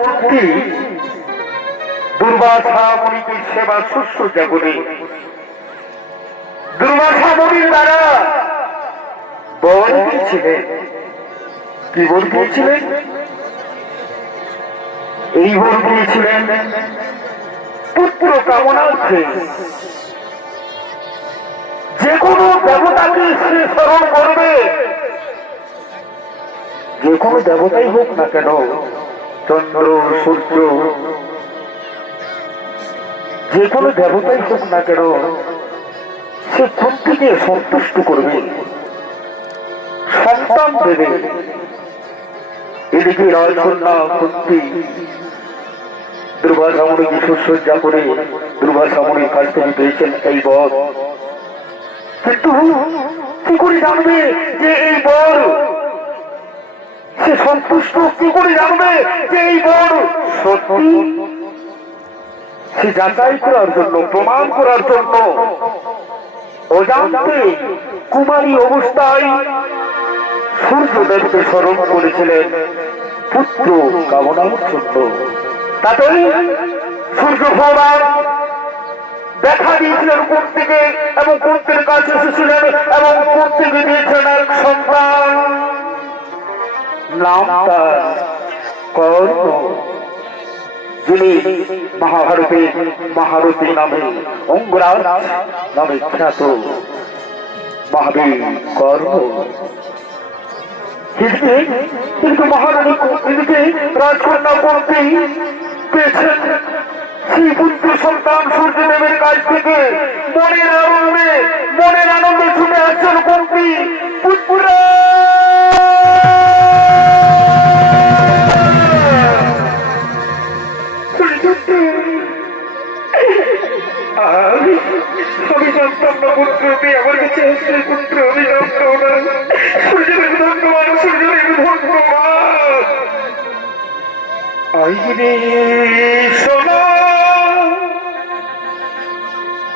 কুন্তি দুর্বাসা মুনিকে সেবা শুশ্রূষা করে দুর্বাসা মুনির দ্বারা বর পেয়েছিলেন। কি বর পেয়েছিলেন? এই বর পেয়েছিলেন পুত্র কামনার্থে যে কোনো দেবতাকে সে স্মরণ করবে, যে কোনো দেবতাই হোক না কেন, চন্দ্র সূর্য যে কোনো দেবতাই হোক না কেন, সে কুন্তিকে সন্তুষ্ট করবে, সন্তান দেবে। এদিকে রাজকন্যা কুন্তি দুর্বাসা মুনিকে সুসজ্জা করে দুর্বাসা মুনির কাছ থেকে পেয়েছেন এই বর। কিন্তু কি করে জানবে যে এই বর সে সন্তুষ্ট? কি করে জানবে যে এই বর সত্যি? সে যাচাই করার জন্য, প্রমাণ করার জন্য অজান্তে কুমারী অবস্থায় সূর্যদেবকে স্মরণ করেছিলেন পুত্র কামনার জন্য। তাতে সূর্য ভগবান দেখা দিয়েছিলেন কুন্তিকে এবং কুন্তির কাছে এসেছিলেন এবং কুন্তিকে দিয়েছেন এক সন্তান, নাম তার কর্ণ, যিনি মহাভারতে মহারথী নামে অঙ্গরাজ নামে খ্যাত মহাবীর কর্ণ। কিন্তু মহারানী রাজকন্যা কুন্তি পেয়েছেন সেই পুত্র সন্তান সূর্যদেবের কাছ থেকে। মনের আনন্দে ছুটে আসছেন কুন্তি, পুত্র আমি জানতাম না পুত্র, তুই আমার কাছে আসলে পুত্র, আমি জানতাম না। সূর্যদেব ধন্যবাদ, সূর্যদেব ধন্যবাদ। আইরে সোনা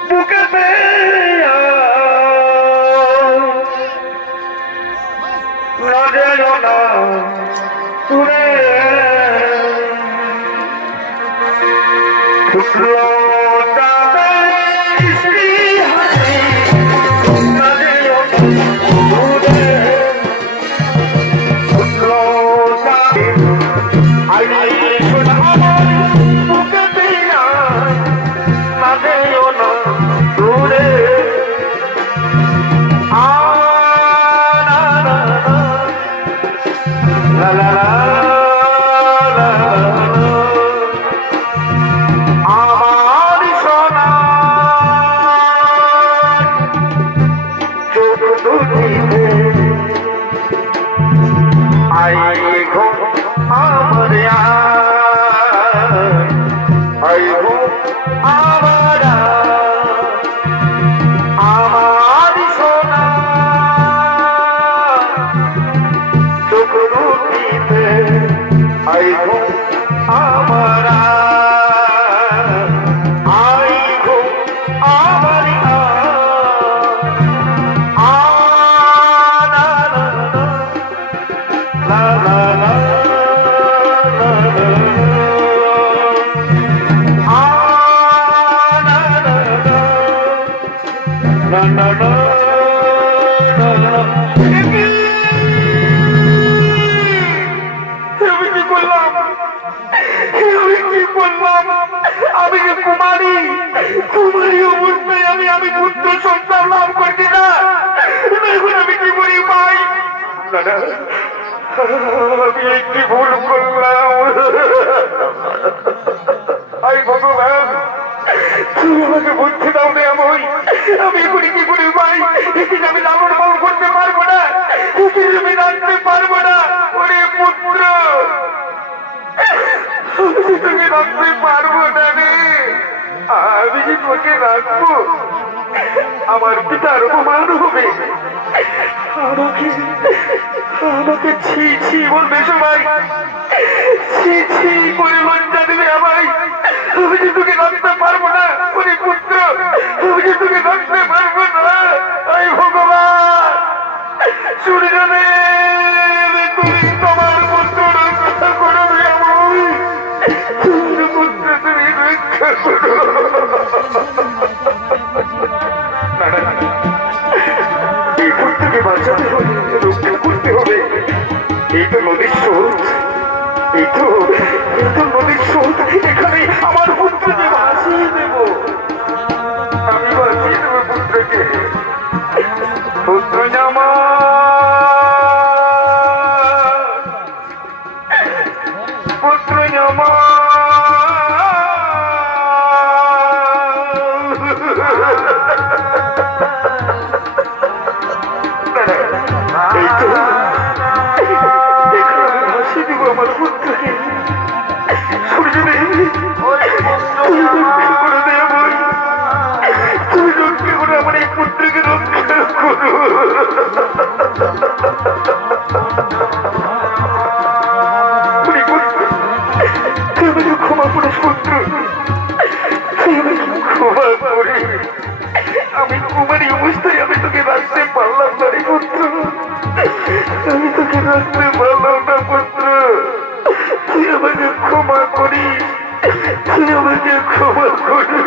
বুকেতে না যেন না তুলে পুত্র আমি কুমারী অবস্থায় আমি পুত্র সন্তান লাভ করছি না। এখন আমি কি করি ভাই? আমি একটি ভুল করলাম। ভগবান, তুমি আমাকে বুদ্ধি দাও না। আমি এখনই কি করি ভাই? এখানে আমি লালন পালন করতে পারবো না, এখানে আমি রাখতে পারবো না। ওরে পুত্র, তোকে রাখতে পারবো না রে। আমি যে তোকে রাখবো, আমার পিতার অপমান হবে। আমাকে ছি ছি বলবে সবাই, ছি ছি করে লজ্জা দেবে আমায়। আমি যে তোকে রাখতে পারবো না। ওরে পুত্র, আমি যে তোকে রাখতে পারবো না। এই ভগবান, সূর্যদেব, তুমি তোমার পুত্রের কথা করবে। এই পুত্রকে বাঁচাতে হবে, রক্ষা করতে হবে। এই তো নদীর স্রোত, এই তো নদীর স্রোত। এখানে আমার পুত্রকে ভাসিয়ে দেব, আমি ভাসিয়ে দেবো পুত্রকে। পুত্র জামা, পুত্র জামা, এই তো এখানে ভাসিয়ে দেবো আমার পুত্রকে। সূর্যদেব, তুমি রক্ষা করে দেব, তুমি রক্ষা করে আমার এই পুত্রকে রক্ষা করো। ক্ষমা করে পুত্র, ক্ষমা করে। আমি কুমারী অবস্থায় আমি তোকে রাখতে পারলাম না রে পুত্র, আমি তোকে রাখতে পারলাম না পুত্র। তুই আমাকে ক্ষমা করিস, তুই আমাকে ক্ষমা করি।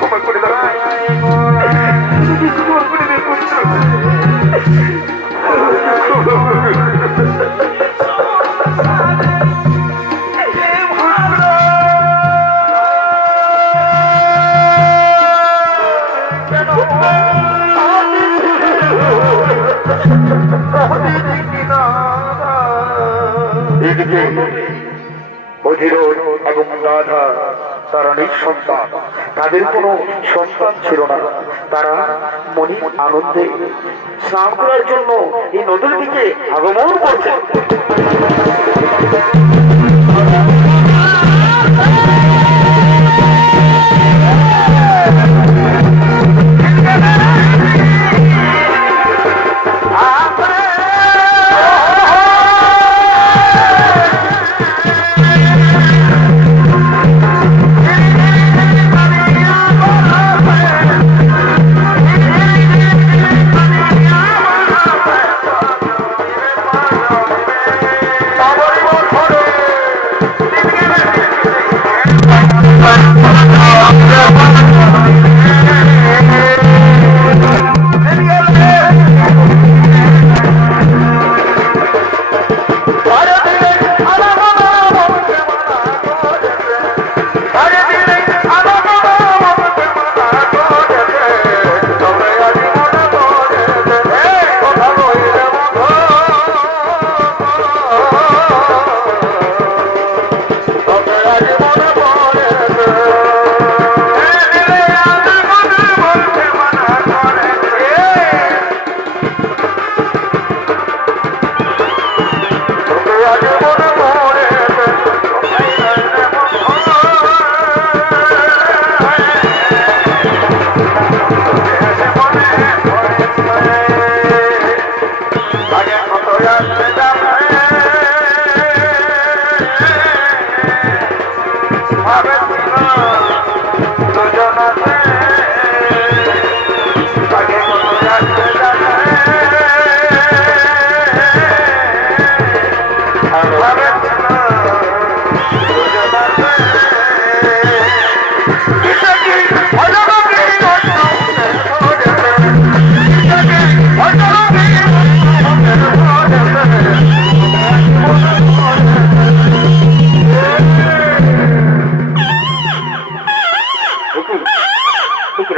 ক্ষমা করে দাও, ক্ষমা করে দে পুত্র। অধীর এবং রাধা তারা নিঃসন্তান, তাদের কোনো সন্তান ছিল না। তারা মনে আনন্দে স্নান করার জন্য এই নদীর দিকে আগমন করছে।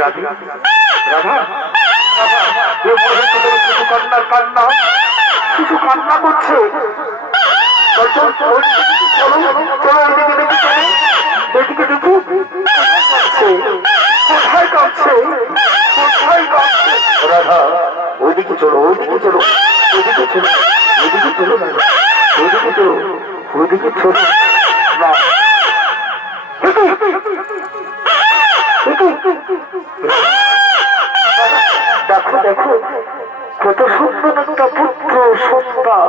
রাধে রাধা শিশু কান্নার কান্না শিশু কান্না করছে চলো ওইদিকে দেখি ওইদিকে দেখি কোথায় কাঁদছে কোথায় কাঁদছে রাধা ওইদিকে চলো ওইদিকে চলো ওইদিকে চলো ওইদিকে চলো না ওইদিকে চলো ওইদিকে চলো না দেখো দেখো কত সুন্দর একটা পুত্র সন্ধ্যা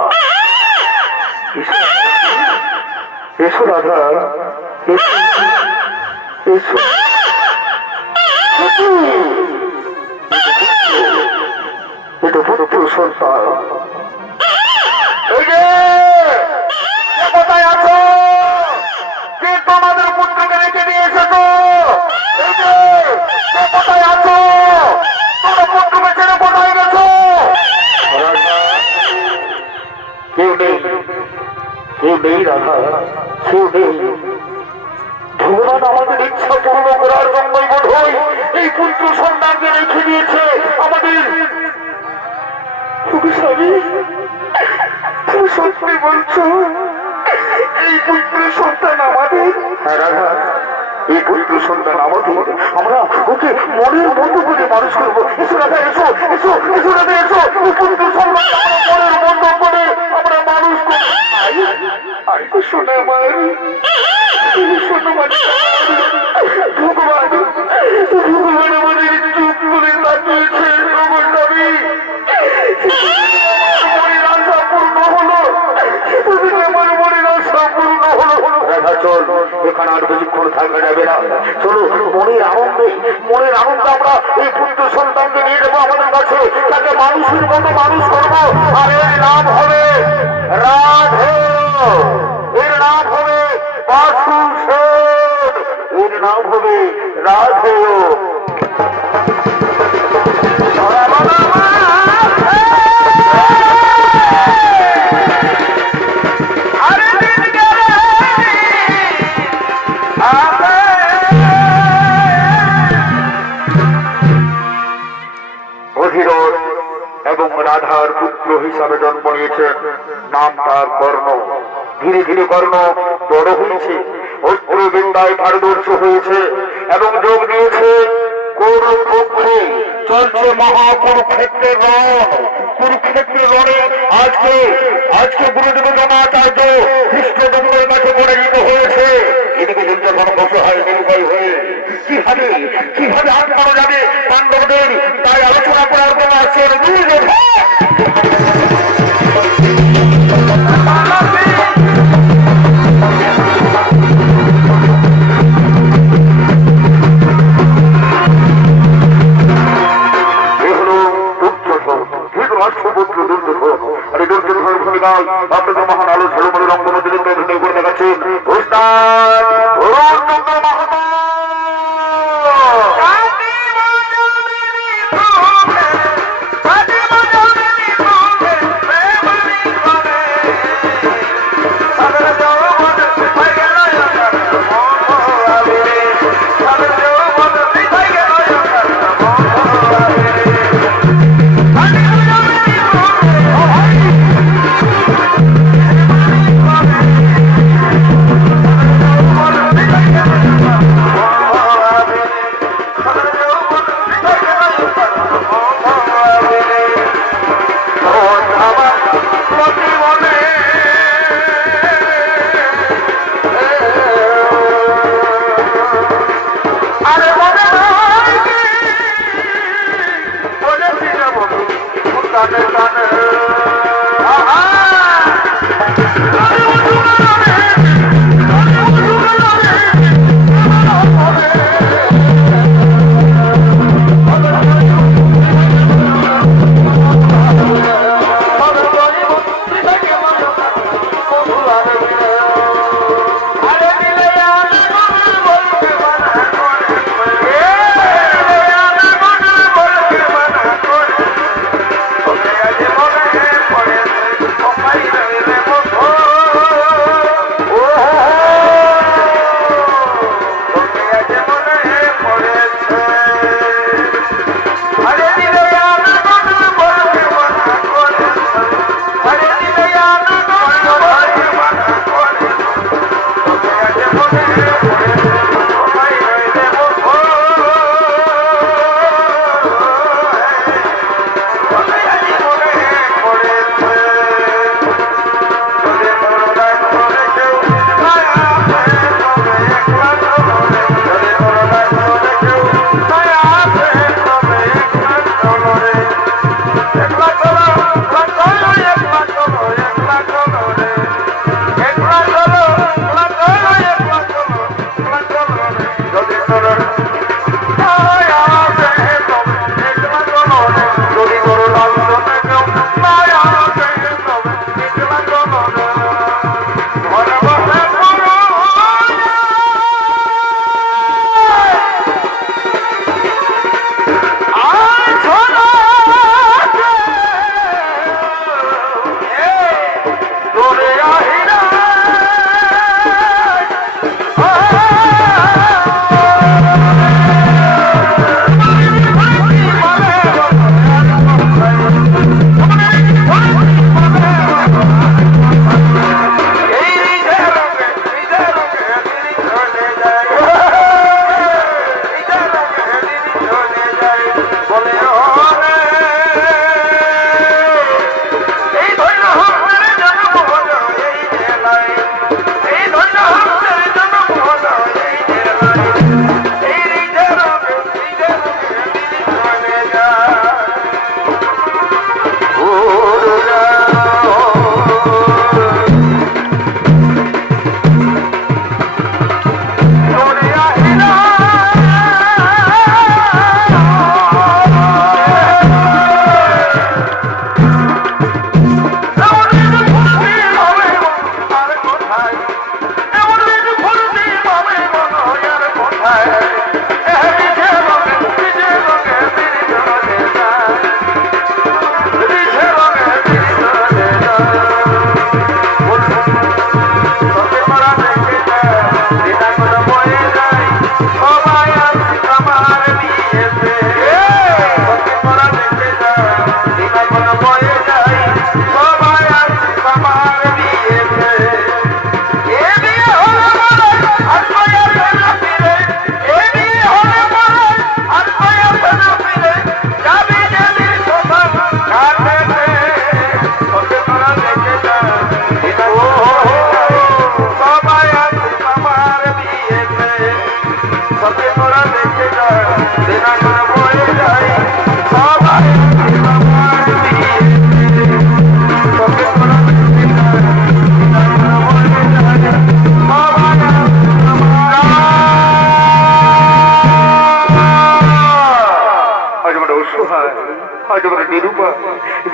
এসো রাধা এসো এটা পুত্র সন্ধ্যা কোথায় আছো কে তোমাদের পুত্রকে রেখে দিয়ে এসেছো কোথায় আছো তোমার পুত্রকে ছেড়ে কোথায় গেছো কেউ নেই কেউ নেই রাধা কেউ নেই ভগবান আমাদের ইচ্ছা পূর্ণ করার জন্যই বোধ হয় এই পুত্র সন্তানকে রেখে দিয়েছে আমাদের স্বামী তুমি সত্যি বলছো এই পুত্র সন্তান আমাদের হ্যাঁ রাধা এই পুত্র সন্তান আমাদের আমরা ওকে মনের মতো করে মানুষ করবো এসো রাধা এসো এসো এসো রাধা এসো পুত্র সন্তান আমরা মনের মতো করে আমরা মানুষ করবো শোনা আমার শোনো ভগবান ভগবান আমাদের চুপ করে তাকিয়েছে স্বামী মনের আশা পূর্ণ হলো আমার মনের আশা পূর্ণ হলো রাধা চল এখানে আর বেশিক্ষণ থাকা যাবে না চলো মনের আনন্দে আমরা এই পুত্র সন্তানকে নিয়ে যাবো আমাদের কাছে তাকে মানুষের মতো মানুষ করবো আর এর নাম হবে রাধে এর নাম হবে বাসু সেন এর নাম হবে রাধে এবং রাধার পুত্র হিসাবে জন্ম নিয়েছেন নাম তার কর্ণ ধীরে ধীরে কর্ণ বড় হয়েছে অস্ত্র বিদ্যায় পারদর্শ হয়েছে এবং যোগ দিয়েছে কৌরব পক্ষে চলছে মহাকুরুক্ষেত্রের রণ কুরুক্ষেত্রের রণে আজকে গুরুদেব জনাচার্য কৃষ্ণদম্বের কাছে পরাজিত হয়েছে এদিকে দুর্যোধন অসহায় নিরুপায় হয়ে কিভাবে আটকানো যাবে পাণ্ডবদের তাই আলোচনা করার জন্য আসছেন দুর্যোধন আপনাদের মহান আলো ঝলমলে রঙ্গমন্দিরে অভিনয় করে দেখাচ্ছেন ওস্তাদ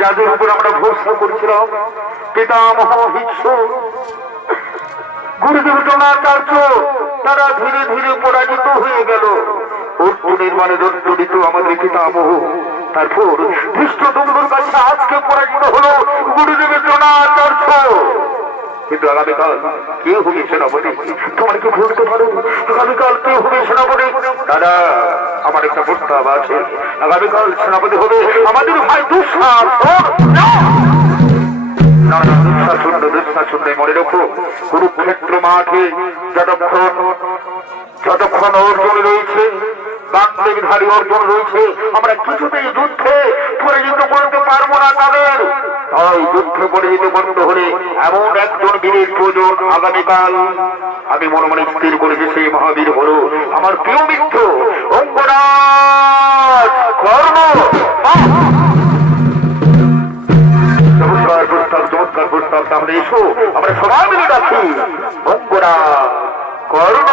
যাদের উপর আমরা ভরসা করেছিলাম, পিতামহ হিংস গুরুদেব দ্রোণাচার্য, তারা ধীরে ধীরে পরাজিত হয়ে গেল। নির্মাণে জড়িত আমাদের পিতামহ, তারপর ধৃষ্টদ্যুম্নের কাছে আজকে পরাজিত হলো গুরুদেবের দ্রোণাচার্য। কিন্তু আগামীকাল কে হবে সেনাপতি? তোমার কি বলতে পারো আগামীকাল কে হবে সেনাপতি? দাদা, আমার একটা প্রস্তাব আছে। আগামীকাল সেনাপতি হবে আমাদের ভাই দুঃশাসন। দুঃশাসন মনে রেখো, কুরুক্ষেত্র মাঠে যতক্ষণ অর্জুন রয়েছে, বাগদেবধারী অর্জুন রয়েছে, আমরা কিছুতেই যুদ্ধে পরাজিত করতে পারবো না তাদের। তাই যুদ্ধে পরাজিত করতে হলে এমন একজন বীরের প্রয়োজন। আগামীকাল আমি মনে মনে স্থির করেছি, সেই মহাবীর হলো আমার প্রিয় মিত্র অঙ্গরাজ কর্ণ। চমৎকার প্রস্তাব, চমৎকার প্রস্তাব। সামনে এসো, আমরা সবাই মিলে ডাকি অঙ্গরাজ কর্ণ।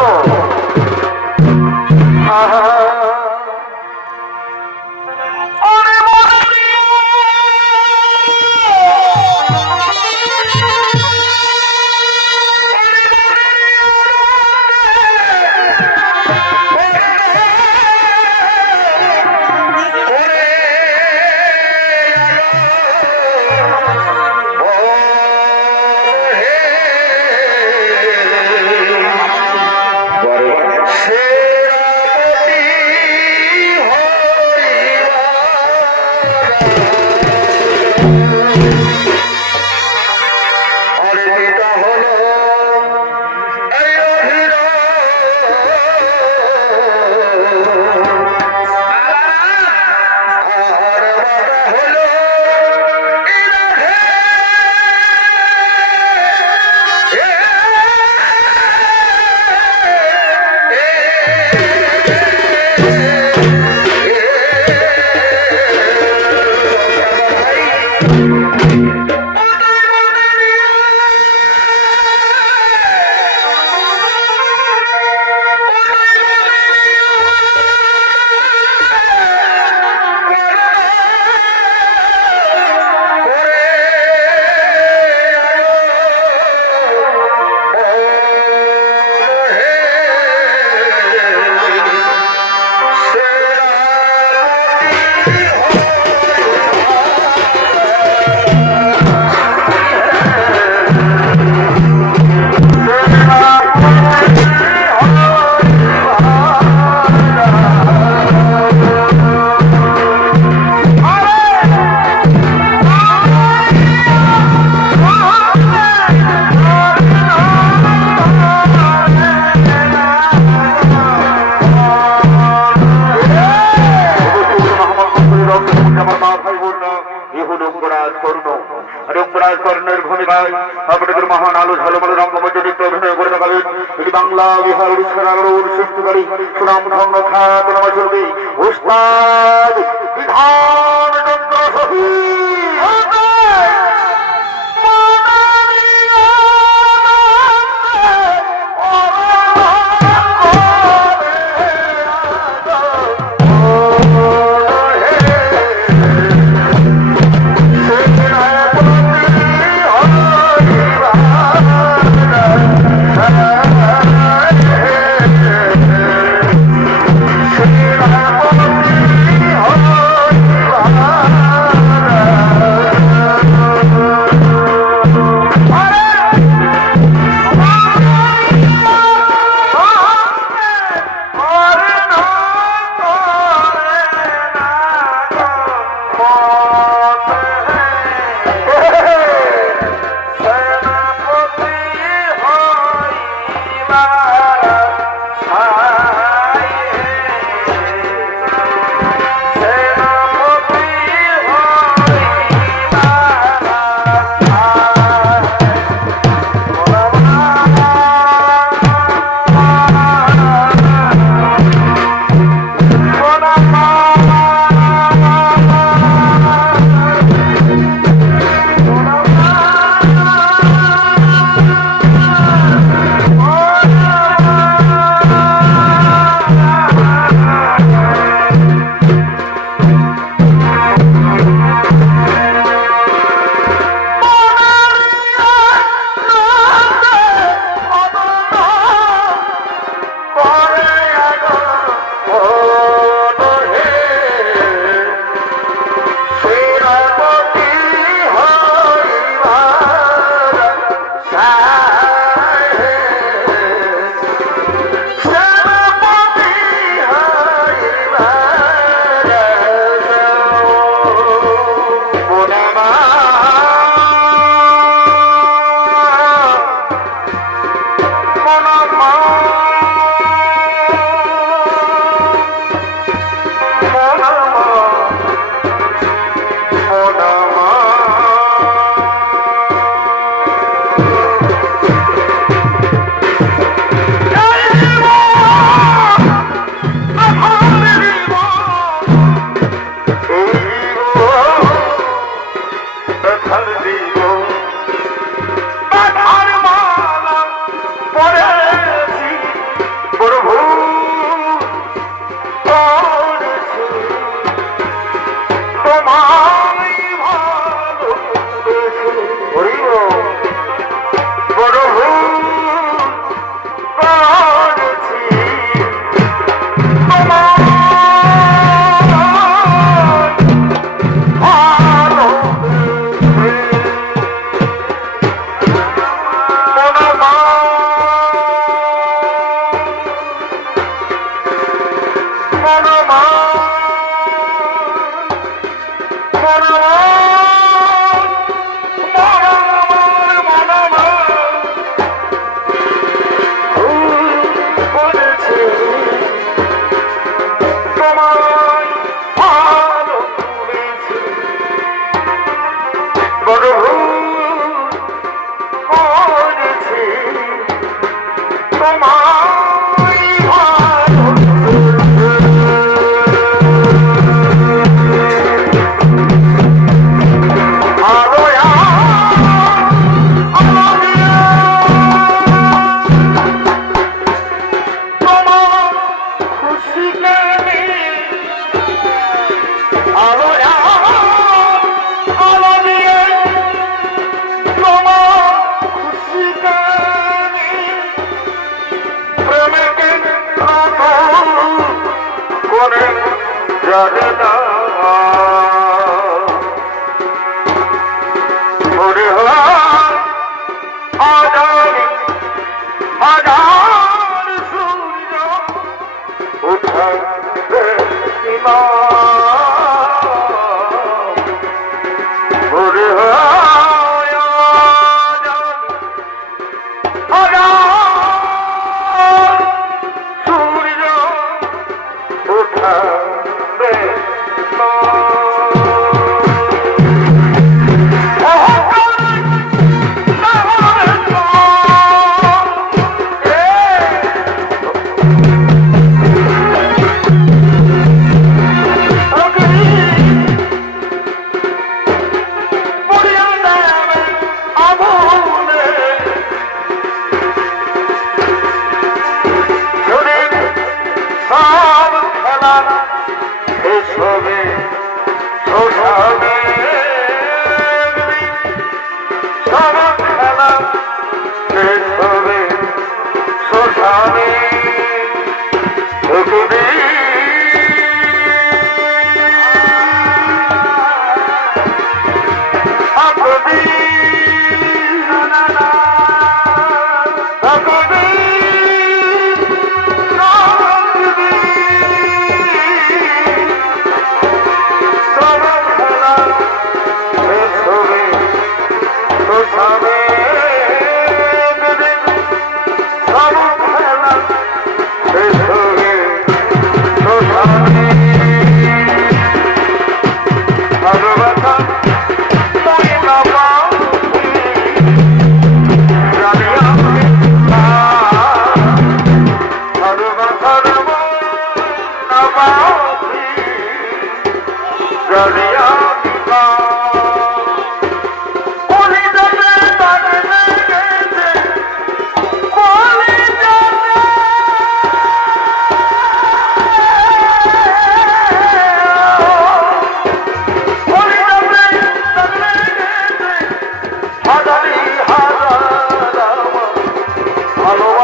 Hey! ভূমিকায় আপনাদের মহান আলো ঝলমল রঙ্গমঞ্চে অভিনয় করে দেখাবেন এই বাংলা বিহার উড়িষ্যা নাগর সৃষ্টিকারী সুনাম ধন্য খ্যাত নমস্বরূপী উস্তাদ বিধান চন্দ্র শহীদ।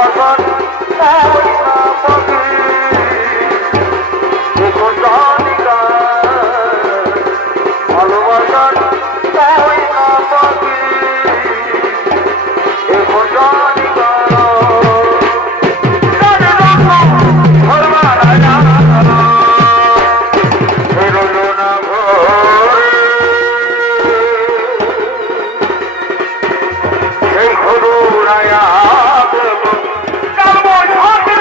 ভালোবাসার তাই না পাখি এখন জানি না ভালোবাসার তাই না পাখি এখন জানি না এই খবর আয়া কাল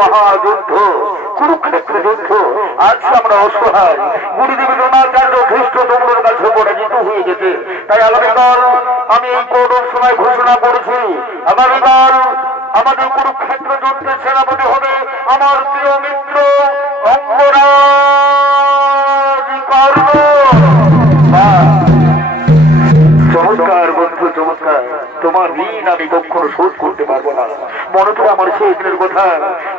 মহাযুদ্ধ, কুরুক্ষেত্র যুদ্ধ। আজকে আমরা অসহায়, গুরুদেব দ্রোণাচার্য খ্রিস্টদণ্ডের কাছে পরাজিত হয়ে গেছে। তাই আগামীকাল আমি এই করুণ সময় ঘোষণা করেছি, আগামীকাল আমাদের কুরুক্ষেত্র যুদ্ধে সেনাপতি হবে আমার প্রিয় মিত্র অঙ্গরাজ কর্ণ। চমৎকার বন্ধু, চমৎকার। তোমার ঋণ আমি কখনো শোধ করতে পারবো না। মনে করে আমার সেই দিনের কথা,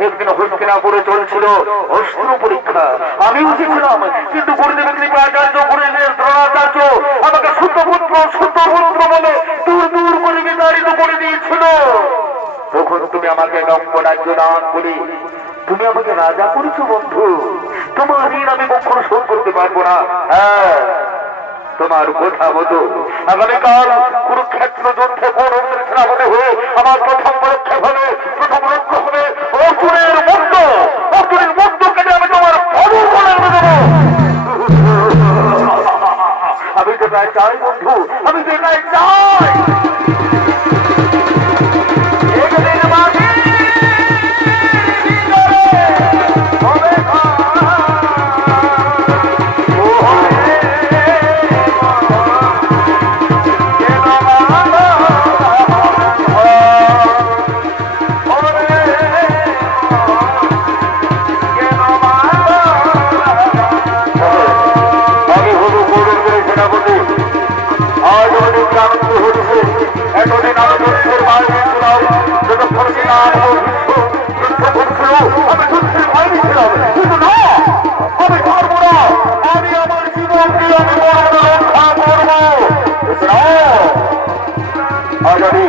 একদিন হস্তিনাপুরে চলছিল অস্ত্র পরীক্ষা। আমি উঠেছিলাম, কিন্তু গুরুদেবের কৃপাচার্য, গুরুদেবের দ্রোণাচার্য আমাকে সুতপুত্র সুতপুত্র বলে দূর দূর করে বিতাড়িত করে দিয়েছিল। তখন তুমি আমাকে নম্ব রাজ্য দান করে তুমি আমাকে রাজা করেছো বন্ধু। তোমার ঋণ আমি কখনো শোধ করতে পারবো না। হ্যাঁ, তোমার কথা মতো আগামীকাল কুরুক্ষেত্র যুদ্ধে কৌরবদের সেনাপতি হয়ে আমার প্রথম পরীক্ষা হবে, প্রথম লক্ষ্য হবে অর্জুনের মুক্ত। অর্জুনের মুক্ত কেটে আমি তোমার ভবন বলে দেবো। আমি তো তাই চাই বন্ধু, আমি তো তাই চাই। এতদিন আমি যুদ্ধের বাইরে ছিলাম, যতক্ষণ কিনা আমি যুদ্ধের বাইরে ছিলাম, কিন্তু না, আমি পারবো না। আমি আমার জীবন দিয়ে আমি রক্ষা করবো। আজ আমি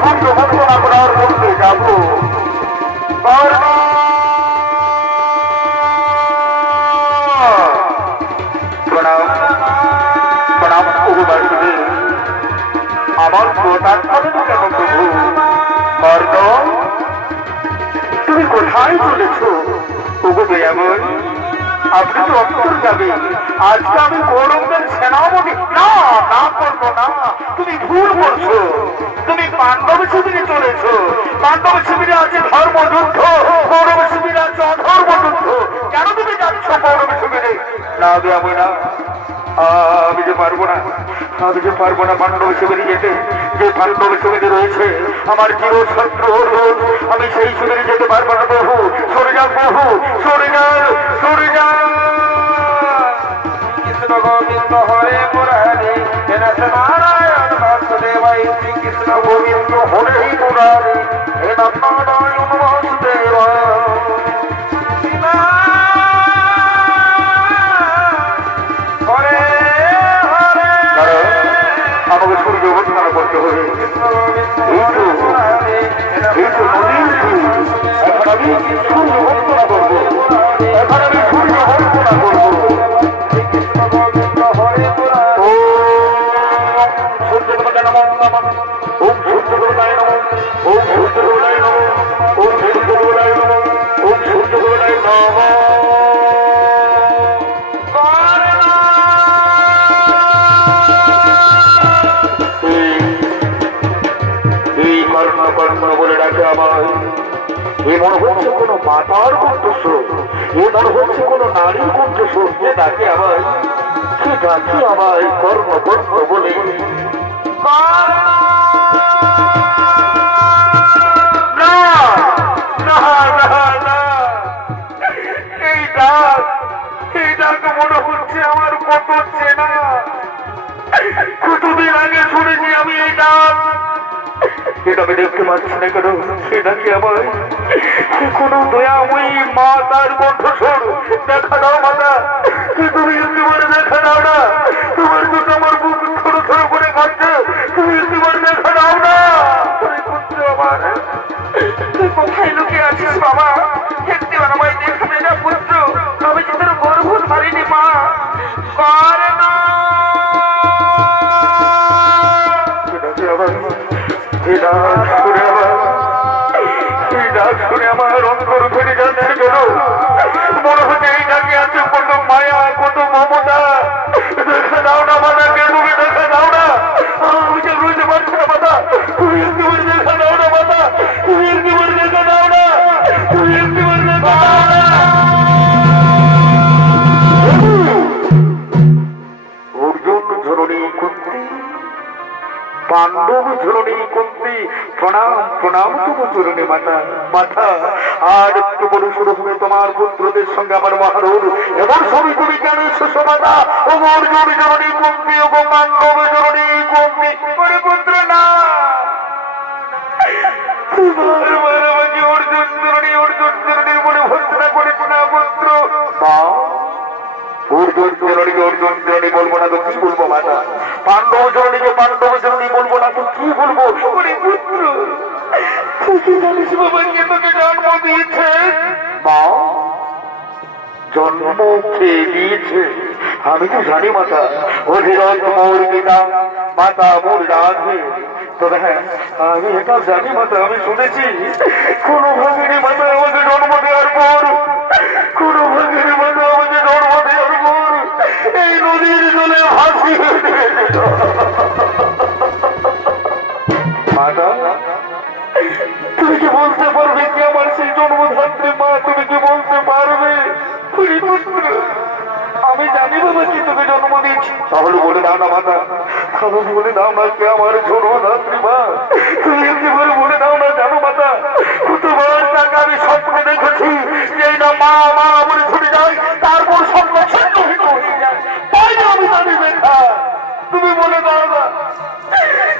সূর্য বন্দনা করার মধ্যে যাবো। প্রণাম প্রণাম প্রভুবাসীদের। আমার প্রতাপ কেন প্রভু? কর্ণ, তুমি কোথায় চলেছ? প্রভু দয়াময়, আপনি তো অন্তর যাবে। আজকে আমি কৌরবদের সেনাপতি। না না কর্ণ, না, তুমি ভুল করছো। তুমি পাণ্ডব শিবিরে চলেছ। পাণ্ডব শিবিরে আছে ধর্মযুদ্ধ, কৌরব শিবিরে আছে অধর্ম যুদ্ধ। কেন তুমি যাচ্ছ কৌরব শিবিরে? না দয়াময়, না, আমি যে পারবো না, আমি যে পারবো না পাণ্ডব শিবিরে যেতে। যে পাণ্ডব শিবিরে রয়েছে আমার চির শত্রু অর্জুন, আমি সেই শিবিরে যেতে পারবো না প্রভু। সরে যান প্রভু, সরে যান, সরে যান। কৃষ্ণ গোবিন্দ হরে মুরারি, নারায়ণ বাসুদেবাই। শ্রীকৃষ্ণ গোবিন্দ হরে মুরারি, নারায়ণ বাসুদেবাই। আমাকে সূর্য বন্দনা করতে হবে। এখন আমি সূর্য বন্দনা করবো, এখন আমি সূর্য বন্দনা করবো। সূর্য দেবতায় নমঃ, ওম সূর্য দেবতায় নমঃ, ওম সূর্য দেবতায় নমঃ, ওম সূর্য দেবতায় নমঃ, ওম সূর্য দেবতায় নমঃ। কর্ণ বলে ডাকে আমার। এ মনে হচ্ছে কোনো মাতার কণ্ঠস্বর, এ মনে হচ্ছে কোনো নারীর কণ্ঠস্বর যে ডাকে আমার। সে ডাকে আমার কর্ণ কর্ণ বলে। এই ডাক মনে হচ্ছে আমার কত চেনা। কতদিন আগে শুনেছি আমি এই ডাক, সেটা আমি দেখতে পাচ্ছি না কেন? সেটা কি আমার কোন দয়াময়ী মা তার কণ্ঠস্বর? দেখা দাও মাতা, তুমি একেবারে দেখা দাও না। তোমার তো আমার বুক থরো থরো করে কাঁদছে, তুমি একেবারে দেখা দাও না। তুমি পুত্র আমার, তুই কোথায় লুকিয়ে আছিস বাবা? একটিবার আমায় দেখবে না পুত্র? আমি যে তোর গর্ভ ধারিনি মা। পারে না শুনে আমার অন্তর ফেটে যাচ্ছে কেন? মনে হচ্ছে এই ডাকে আছে কত মায়া, কত মমতা। দেখা দাও না মাতাকে, তুমি দেখা দাও না। আমি যে বুঝতে পারছি না মাতা, তুমি একবার দেখা দাও না মাতা, তুমি একবার দেখা দাও না, তুমি প্রণাম প্রণাম তবু চরণে মাতা মাতা। আর একটু বড় শুরু হবে তোমার পুত্রদের সঙ্গে আমার মহারণ, এমন সবই তুমি কেন এসেছো মাতা? ও অর্জুন জননী কুন্তি, ও পাণ্ডব জননী কুন্তি। ওরে পুত্র না, বারবার আমাকে অর্জুন জননী বলে ভর্সনা করেছো না পুত্র। মা, অর্জুন জননী বলবো না তো কি বলবো মাতা? পাণ্ডব জননী বলবো না তো কি বলবো? ওরে পুত্র, তুই কি জানিস বাবা কে তোকে জন্ম দিয়েছে? মা, জন্ম খেয়ে দিয়েছে? আমি তো জানি মাতা, অধিরথ মোর পিতা, মাতা মোর রাধে। তবে হ্যাঁ, আমি এটা জানি মাতা, আমি শুনেছি কোন ভাগিনী মাতা আমাকে জন্ম দেওয়ার পর, কোন ভাগিনী মাতা আমাকে জন্ম দেওয়ার পর এই নদীর জলে হাসি মাতা। তুমি কি বলতে পারবে কি আমার সেই জন্মধাত্রী মা? তুমি কি বলতে পারবে? আমি জানি বাবা কি তোকে জন্ম দিয়েছি। তাহলে বলে দাও না মাতা, তাহলে বলে দাও না কে আমার জন্মধাত্রী মা? তুমি একেবারে বলে দাও না। জানো মাতা, কতবার তাকে আমি স্বপ্নে দেখেছি যে না মা মা বলে ছুটে যায়, তারপর স্বপ্ন ছিন্ন ভিন্ন হয়ে যায়। তাই না আমি জানি দেখা। তুমি বলে দাও না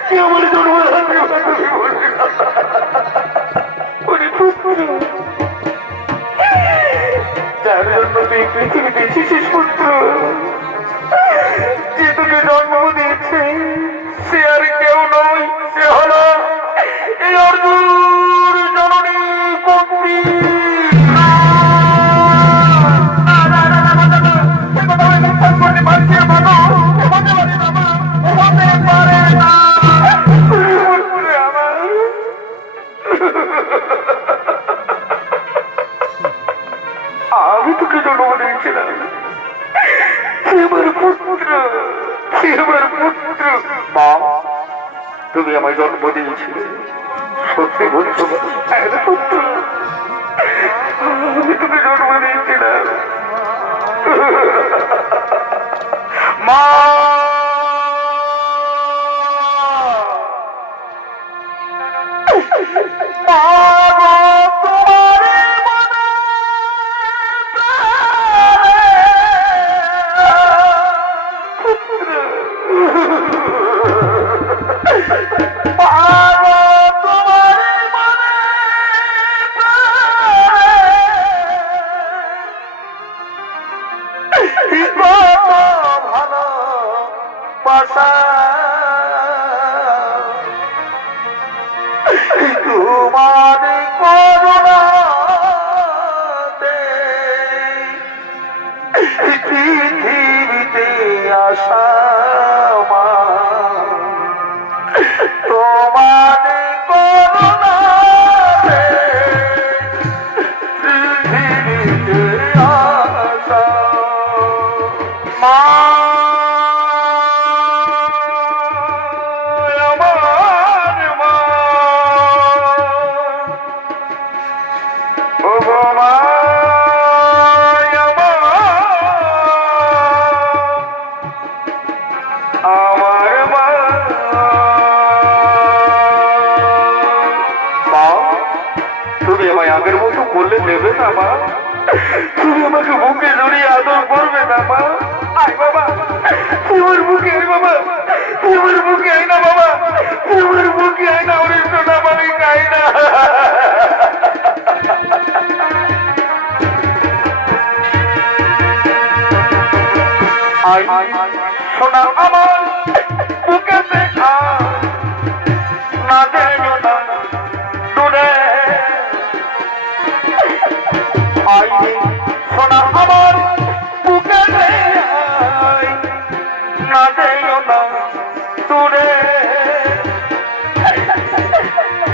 কি আমার জন্মধাত্রী মা? তুমি বলে দাও। যার জন্য তুই পৃথিবীতে এসেছিস পুত্র, যে তোকে জন্ম দিয়েছে সে আর কেউ নয়, সে হলো এই অর্জুন জননী কুন্তি। আমি তোকে জন্ম দিয়েছিলাম, আমার পুত্র, আমার পুত্র। মা, তুমি আমায় জন্ম দিয়েছিলে, সত্যি বলছো? পুত্র, আমি তোকে জন্ম দিয়েছিলাম মা। তোমার করুণাতে পৃথিবীতে আসা মা, তোমার করুণাতে পৃথিবীতে আসা মা। নেবে না মা, তুমি আমাকে বুকে জড়িয়ে আদর করবে না মা? আয় বাবা, তোমার বুকে আয় বাবা, তোমার বুকে আয় না বাবা, তোমার বুকে আয় না। ওরে সোনা মালিক আয় না। আয় সোনা আমার বুকেতে আয়, না যেও না দূরে। আয় সোনা আমার বুকেতে আয়, না যেও না দূরে।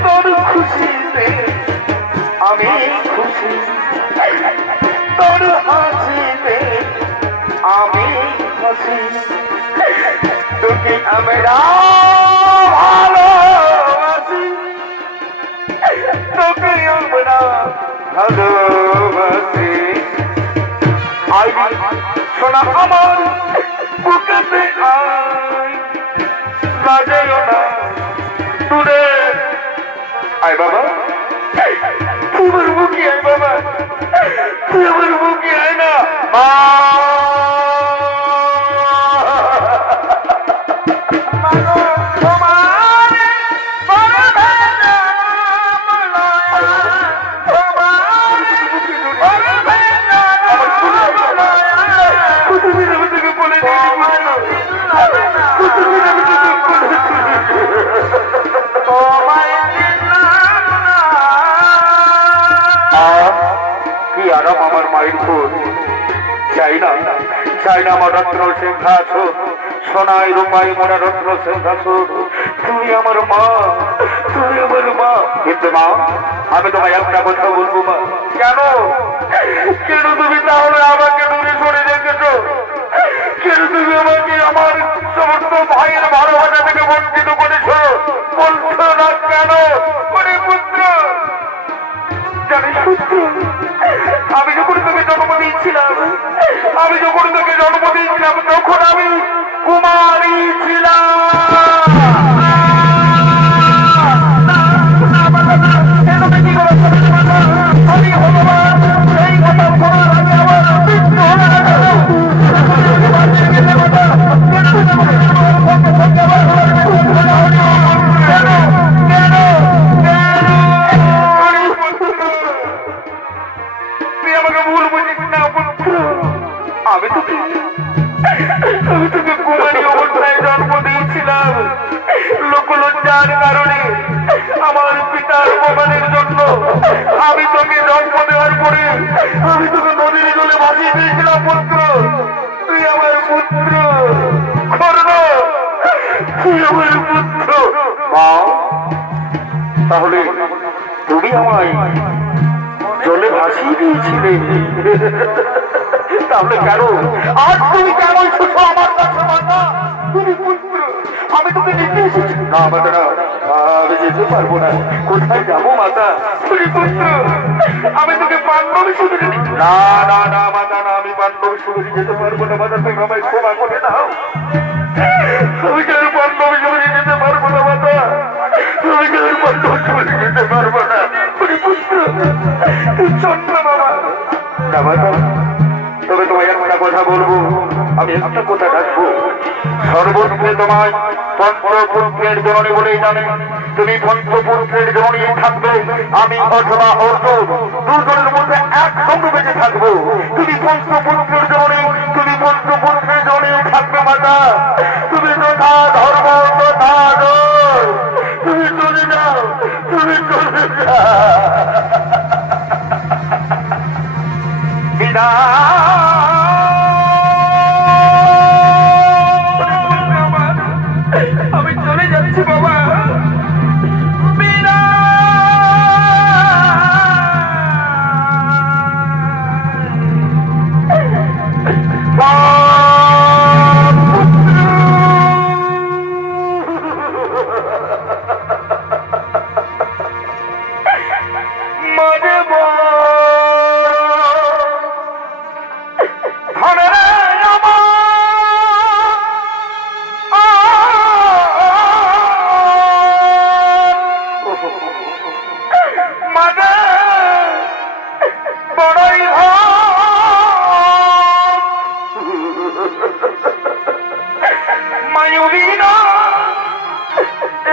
তোর খুশিতে আমি খুশি, তোর হাসিতে আমি হাসি। তোকে আমরা ভালোবাসি, তোকে আমরা ভালোবাসি। আয় সোনা আমার বুকেতে আয়, না যেও না দূরে। আয় বাবা, তুই আমার বুকে আয় বাবা, তুই আমার বুকে আয় না। আমার মায়ের ফুল চাই না, চাই না আমার রত্ন সিংহাসন, সোনায় রূপায় মোরা রত্ন সিংহাসন। তুমি আমার মা, তুমি আমার মা। কিন্তু মা, আমি তোমায় একটা কথা বলবো মা। কেন কেন তুমি তাহলে আমাকে দূরে সরে রেখেছো? কেন তুমি আমাকে আমার সমস্ত ভাইয়ের ভালোবাসা থেকে বঞ্চিত করেছো? বলছো না কেন? পুত্র জানিস পুত্র, আমি যখন তোকে জন্ম দিয়েছিলাম, আমি যখন তোকে জন্ম দিয়েছিলাম তখন আমি কুমারী ছিলাম। আমি ভগবান এই কথা শোনার আগে আমার মৃত্যু হয়ে গেল। আমি তোকে কুমারী অবস্থায় জন্ম দিয়েছিলাম লোকলজ্জার কারণে, আমার পিতার অপমানের জন্য। আমি তোকে জন্ম দেওয়ার পরে আমি তোকে নদীর জলে ভাসিয়ে দিয়েছিলাম পুত্র। তুই আমার পুত্র কর্ণ, তুই আমার পুত্র। মা, তাহলে তুমি আমায় জলে ভাসিয়ে দিয়েছিলে, তাহলে কেন আজ তুমি কেন এসেছো আমার কাছে মাতা? তুমি পুত্র, আমি তোকে নিতে এসেছি। না মাতা, না, আমি যেতে পারবো না। কোথায় যাবো মাতা? তুমি পুত্র, আমি তোকে পাণ্ডব শিবিরে নিতে। না না না মাতা, না, আমি পাণ্ডব শিবিরে যেতে পারবো না মাতা। তুমি আমায় ক্ষমা করে দাও। আমি কেন পাণ্ডব শিবিরে যেতে পারবো না মাতা? আমি কেন পাণ্ডব শিবিরে যেতে পারবো না? তুমি পুত্র, তুই চন্দ্র বাবা। না মাতা, তবে তোমায় একটা কথা বলবো, আমি একটা কথা রাখবো। সর্বত্রে তোমায় পঞ্চপুত্রের জননী বলেই জানে। তুমি পঞ্চপুত্রের জননী থাকবে, আমি অথবা অর্জুন দুজনের মধ্যে একসঙ্গে বেঁচে থাকবো। তুমি পঞ্চপুত্রের জননী, তুমি পঞ্চপুত্রের জননী থাকবে মাতা। তুমি তথা ধর্ম তথা জয়। তুমি চলে যাও, তুমি চলে যাও। আমি চলে যাচ্ছি বাবা।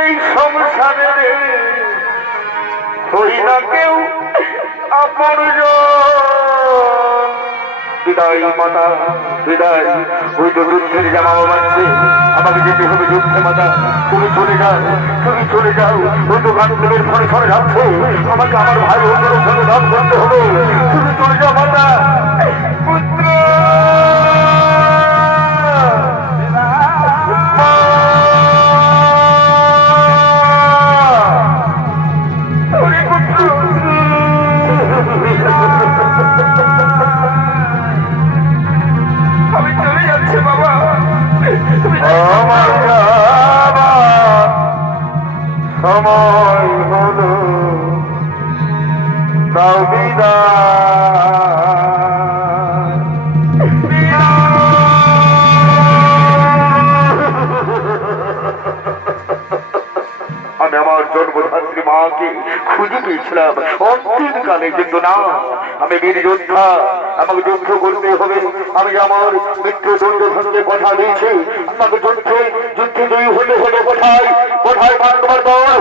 এই সংসারে হই না কেউ আপন। বিদায় মাতা, বিদায়। ওই তো যুদ্ধের জামা বাঁধছে, আমাকে যেতে হবে যুদ্ধে মাতা। তুমি চলে যাও, তুমি চলে যাও। ওই তো গান্ধীর ফলে ফলে যাচ্ছে, আমাকে আমার ভাই বোনদের সঙ্গে দান করতে হবে। তুমি চলে যাও মাতা। পুত্র সময় হলো, দাও বিদায়। খুঁজে পেয়েছিলাম অন্তিমকালে কিন্তু না, আমি বীর যোদ্ধা, আমাকে যুদ্ধ করতে হবে। আমি আমার মিত্র দুর্যোধনকে কথা দিয়েছি, আমাকে যুদ্ধে জয়ী হলে হলে কোথায় কোথায় পাণ্ডবের দল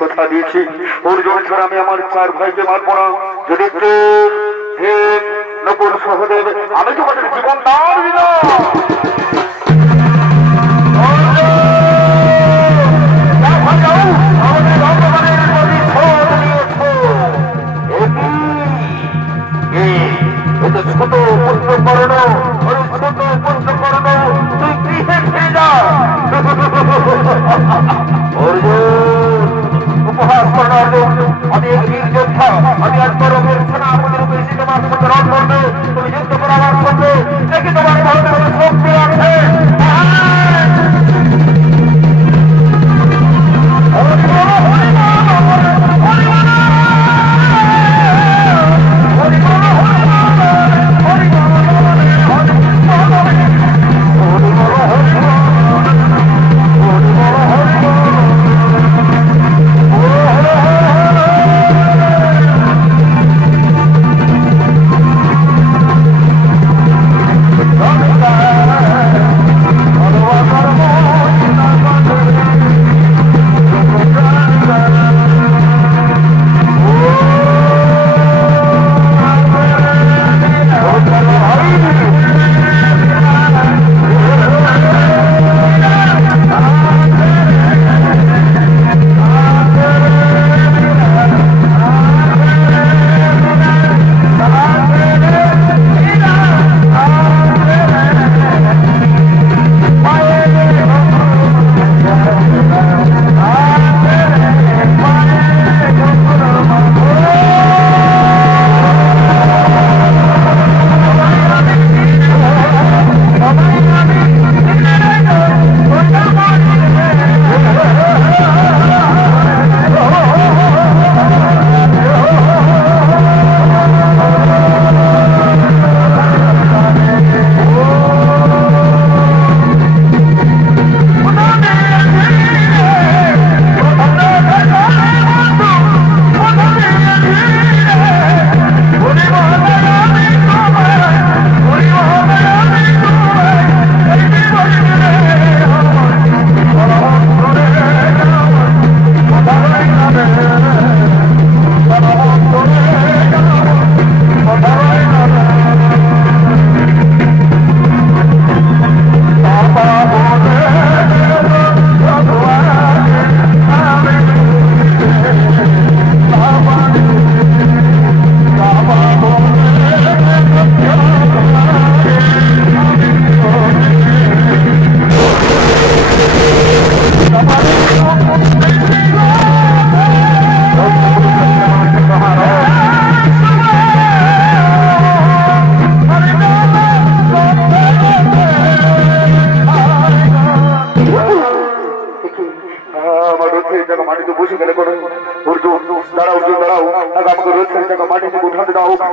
কথা দিয়েছি, অর্জুন ছাড়া আমি আমার 4 ভাইকে মারবো না। যদি নকুল সহদেব, আমি তোমাদের জীবন দান দিলাম। ছোট পুত্র করণ, ছোট পুত্র করণ, তুই গৃহে ফিরে যা। উপহাস করার আমি এক বীর যোদ্ধা, আমি আর তরফের সেনাপতির বেশি তোমার সাথে রণ করবে, তুমি যুদ্ধ করার সঙ্গে দেখি তোমার ভারতে কোনো শক্তি আছে।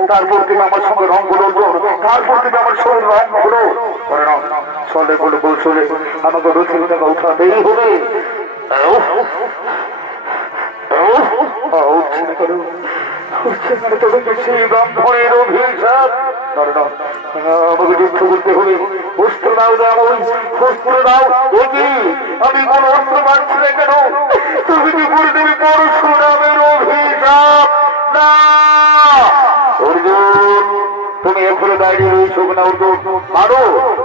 তারপর থেকে আমার সঙ্গে রং হলো, তারপর থেকে আমার সঙ্গে রং হলো। চলে বলে চলে আমাকে রথের টাকা উঠাতেই হবে। তবে সেই ব্রাহ্মণের অভিশাপ আমাকে যুদ্ধ করতে হবে। অস্ত্র দাও, দাও অস্ত্র দাও। দেখি আমি কোন অস্ত্র পাচ্ছি না কেন? তুমি কি করে দেবে পরশুরামের অভিশাপ? না অর্জুন, তুমি এখনো দাঁড়িয়ে রয়েছো না? অর্জুন মারো,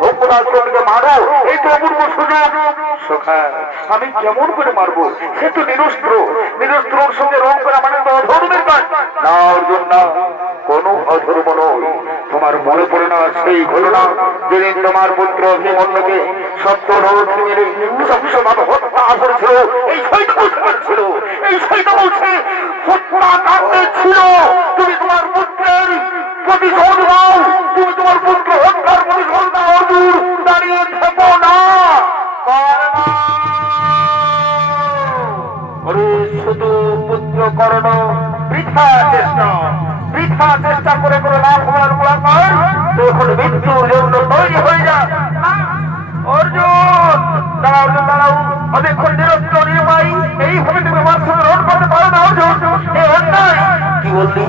অপরাধকে মারো, এই তো অপূর্ব সুযোগ। সখা আমি কেমন করে মারবো? সে তো নিরস্ত্র, নিরস্ত্রর সঙ্গে রং করা মানে তো অধর্মের কাজ। না অর্জুন না, কোনো অধর্ম নয়। তোমার মনে পড়ে না সেই ঘটনা যেদিন তোমার পুত্র অভিমন্যুকে সপ্তভাবে হত্যা করেছিল? এই শৈত্যবংশ ছিল, এই শৈত্যবংশে হত্যাকাণ্ডে ছিল। তুমি তোমার পুত্রের প্রতিশোধ দাও, তুমি তোমার পুত্র হত্যার প্রতিশোধ দাও। অর্জুন দাঁড়িয়ে থেকো না। শুধু পুত্র কর্ণ বৃথা চেষ্টা, বৃথা চেষ্টা করে করে লাভ হওয়ার গোলাকার তখন মৃত্যুর জন্য তৈরি হয়ে যা। অর্জুন দাঁড়াও, দাঁড়াও, অনেকক্ষণ নিরস্ত্র নির্মাই এইভাবে তুমি আমার সঙ্গে রণ করতে পারো না। অর্জুন এ অন্যায়। কি বললি,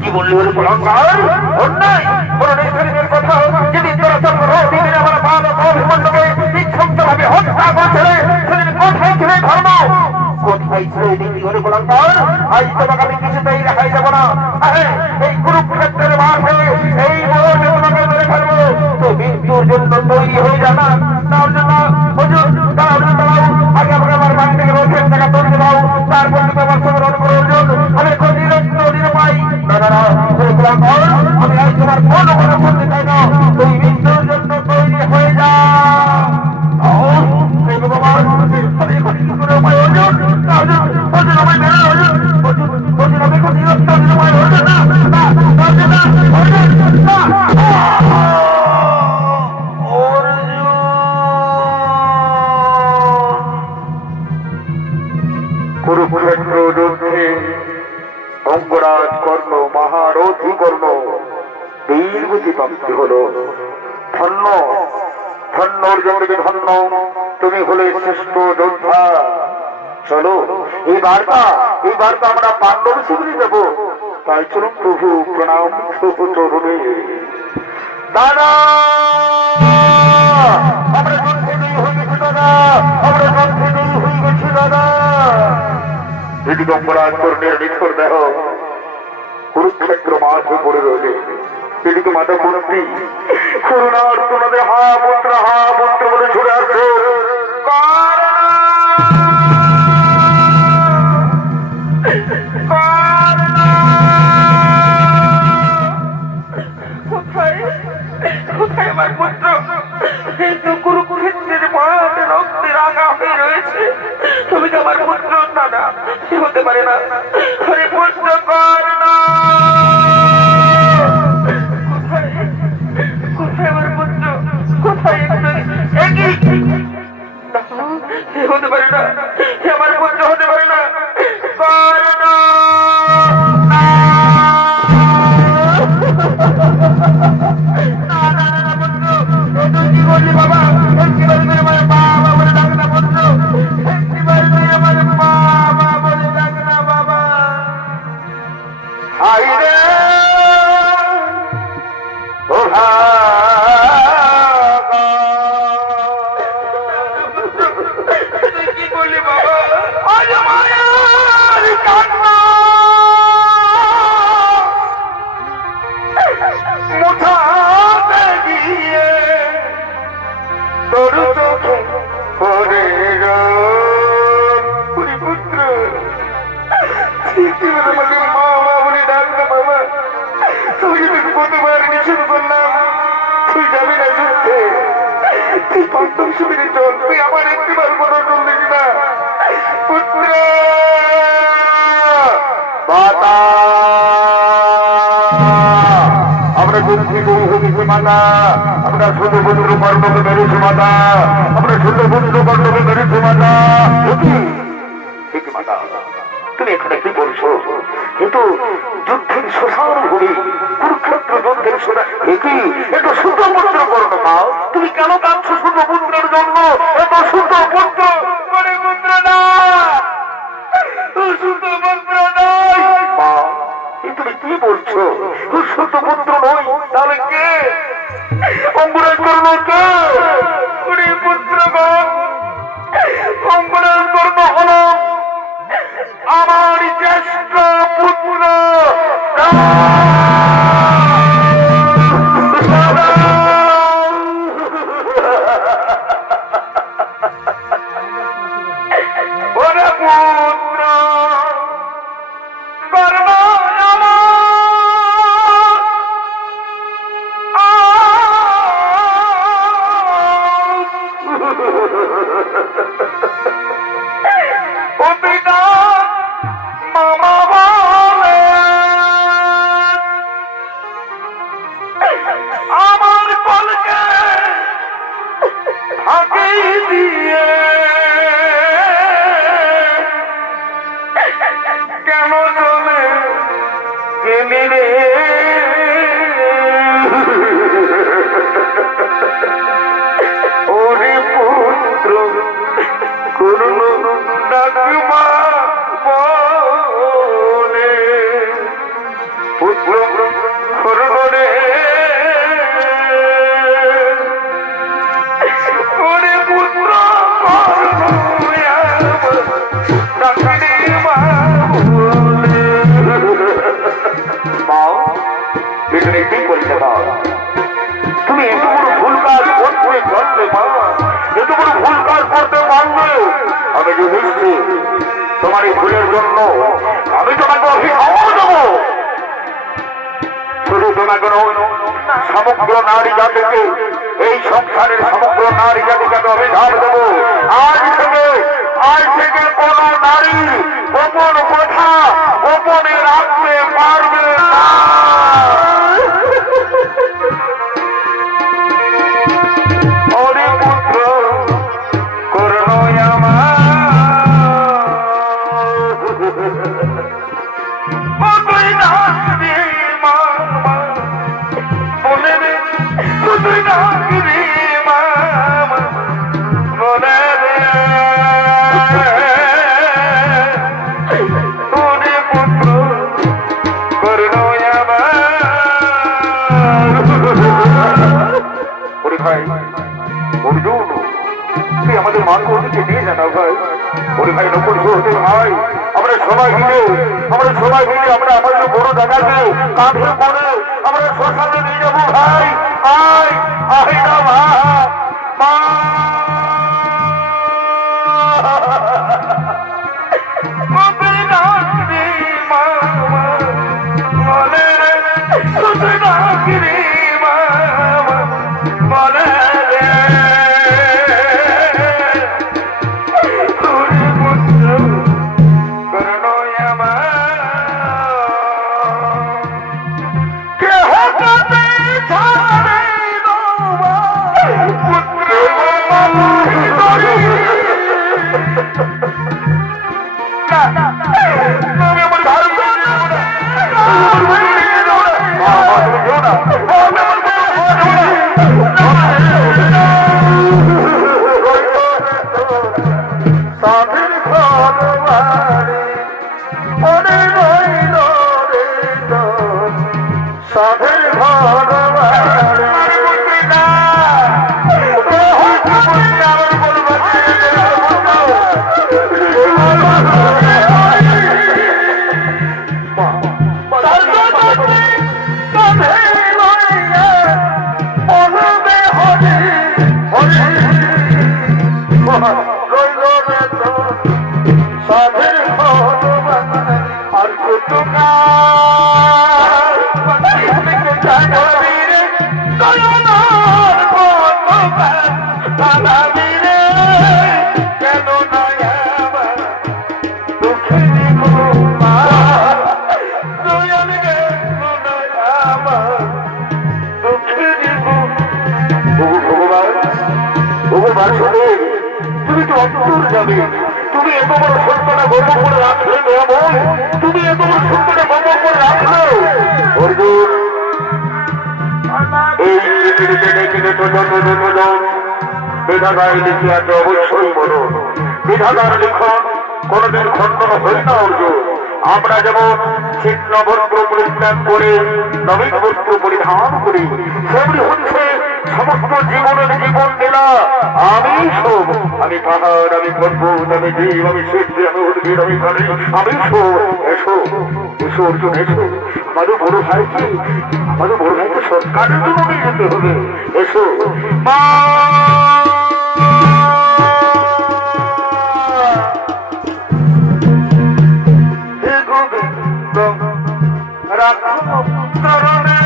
কি বললি ওর গোলাকার? অন্যায় কোনো নিঃসরিণের কথা। যেদিন তোরা চক্র দিদিন আমার বালক অভিমন্যুকে নিঃশব্দ ভাবে হত্যা করছিলে, সেদিন কোথায় ছিল ধর্ম? কোথায় ছিল নীতি ওর গোলাকার? আজ তোমাকে আমি কিছুতেই দেখাই দেবো না। এই কুরুক্ষেত্রের মাঠে এই মুহূর্তে তোমাকে মেরে ফেলবো। তো মৃত্যুর জন্য তৈরি হয়ে যাবে তার জন্য। হুজুর দাঁড়াও, দাঁড়াও, আগে আমাকে আমার বাড়ি থেকে রোষের টাকা তৈরি দাও, তারপর তুমি আমার সঙ্গে রণ করো। অর্জুন আমি এখন নিরস্ত্র নিরুপায়। না না না গোলাকার, আমি আজ তোমার কোনো কথা শুনতে চাই না। তুই মৃত্যুর জন্য তৈরি হয়ে যা। আমি এখন কি করে উপায়? অর্জুন অর্জুন আমায় মেরে অর্জুন, অর্জুন আমি এখন নিরস্ত্র নিরুপায়। অর্জুন না, অর্জুন না, অর্জুন না। কুরুক্ষেত্র যুদ্ধে অঙ্গরাজ কর্ণ মহারথী কর্ণ বীরগতি প্রাপ্তি হল। ধন্য ধন্য অর্জুনকে ধন্য, তুমি হলে শ্রেষ্ঠ যোদ্ধা। চলো এই বার্তা আমরা পাণ্ডব শিবিরে দেব। তাই চলুন প্রভু প্রণাম চরণে। দাদা আমরা যুদ্ধে নেই হয়ে গেছি দাদা, আমরা যুদ্ধে নেই হয়ে গেছি দাদা। যদি অঙ্গরাজ কর্ণের নিষ্ঠুর দেহ কুরুক্ষেত্র মাঠে পড়ে রইলে, এদিকে মাতা কুন্তি করুণার তোমাদের হা পুত্র বলে ছুটে আসছে। কোথায় আমার পুত্র? কিন্তু কুরুক্ষেত্রের মাঠে রক্তে রাঙা হয়ে রয়েছে। তুমি তো আমার পুত্র না, না হতে পারে না। আরে পুত্র কর না, কোথায় আমার পুত্র? কোথায়? হতে পারে না, আমার পুত্র হতে পারে না। কি বললি বাবা? বাবা বলে ডাক না পুত্র, আমার বাবা বলে ডাক না বাবা। হাই রে ও কি বললি বাবা? আজ মায়ের কান্না মুঠাতে গিয়ে তোর চোখে পড়ে পুত্র। আমাকে মা মা বলে ডাক না বাবা। তুই কতবার নিষেধ করলাম তুই যাবি না যুদ্ধে, তুই পাণ্ডব শিবিরে চল, তুই আমার একটিবার কথা শুনলিস না পুত্র। আমরা যুদ্ধে গরু হয়েছি মাতা, আমরা ছোট পুত্র কর্ণকে মেরেছি মাতা, আমরা ছোট পুত্র কর্ণকে মেরেছি মাতা। ঠিক মাতা, তুমি এখানে কি বলছো? কিন্তু যুদ্ধের শ্মশান ভূমি কুরুক্ষেত্র যুদ্ধের শ্মশান, কি এত ছোট পুত্র কর্ণ পাও? তুমি কেন কাঁদছো ছোট পুত্রের জন্য? এত ছোট পুত্র মানে পুত্র না, ছোট পুত্র নয় মা। তুমি তুমি কি বলছো? শুধু পুত্র নয়, তাহলে কে? অঙ্কুরের কর্ণ কে? পুত্রগণ, অঙ্কুরের কর্ণ হলো আমার জ্যেষ্ঠ পুত্র তুমি এত বড় ভুল কাজ করতে পারলে মা, এত বড় ভুল কাজ করতে পারলে আমি বুঝছি তোমার এই ভুলের জন্য আমি তোমাকে অভিশাপ দেবো। শুধু তোমাকে সমগ্র নারী জাতিকে, এই সংসারের সমগ্র নারী জাতিকে আমি অভিশাপ দেবো। আজ থেকে কোন নারী গোপন কথা গোপনে রাখতে পারবে না। তুই আমাদের মাকে ওদিকে নিয়ে জানাও ভাই। ওরে ভাই নকল হতে ভাই, আমরা সবাই মিলে আমরা আমাদের বড় দাদাকে কাঁধে করে আমরা শ্মশানে নিয়ে যাবো ভাই। আয় আয় না মা, মা তুমি তো অন্তর যাবে। তুমি এত বড় সত্যটা গর্ব করে রাখলে বল, তুমি এত বড় সত্যটা গর্ব করে রাখলো অর্জুন। এই পৃথিবীতে দেখলে তো যত বিধাতায় লিখে আছে অবশ্যই বলো, বিধাতার লিখন কোনদিন খণ্ডন হয় না অর্জুন। আমরা যেমন ছিন্ন বস্ত্র পরিত্যাগ করে নবীন বস্ত্র পরিধান করি, সেগুলি হচ্ছে সমস্ত জীবনের জীবন লীলা। আমি সব, আমি পাহাড়, আমি পর্বত, আমি জীব, আমি সিদ্ধ, আমি উদ্ভিদ, আমি প্রাণী, আমি সব। এসো এসো অর্জুন, এসো। আমাদের বড় ভাইকে, আমাদের বড় ভাইকে সৎকারের জন্য নিয়ে যেতে হবে। এসো মা। হে গোবিন্দ রাখো চরণে,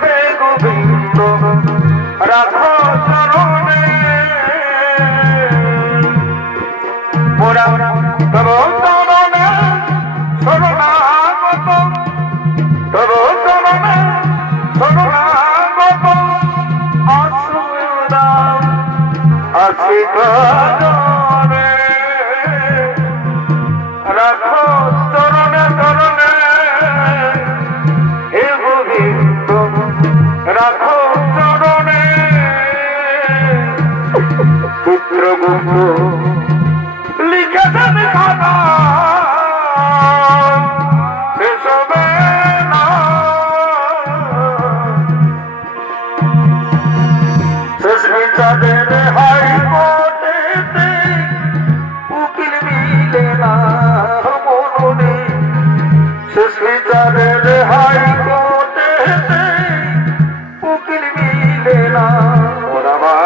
হে গোবিন্দ রাখো চরণে, মোরা তব চরণে শরণাগত, তব চরণে শরণাগত, আশ্রয় আছি চরণে, রাখো চরণে চরণে, হে গোবিন্দ রাখো চরণে। চিত্রগুপ্ত লিখেছেন খাতা, শেষ হবে না। শেষ বিচারের হাইকোর্টেতে উকিল মিলে না মননে, শেষ বিচারের হাইকোর্টেতে উকিল মিলে না মোনামা।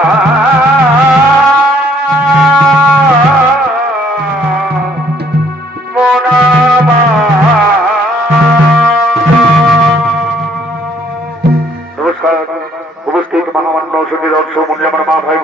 নমস্কার উপস্থিত মহামান্য সুধী দর্শক মন্ডলী, আমার মা ভাই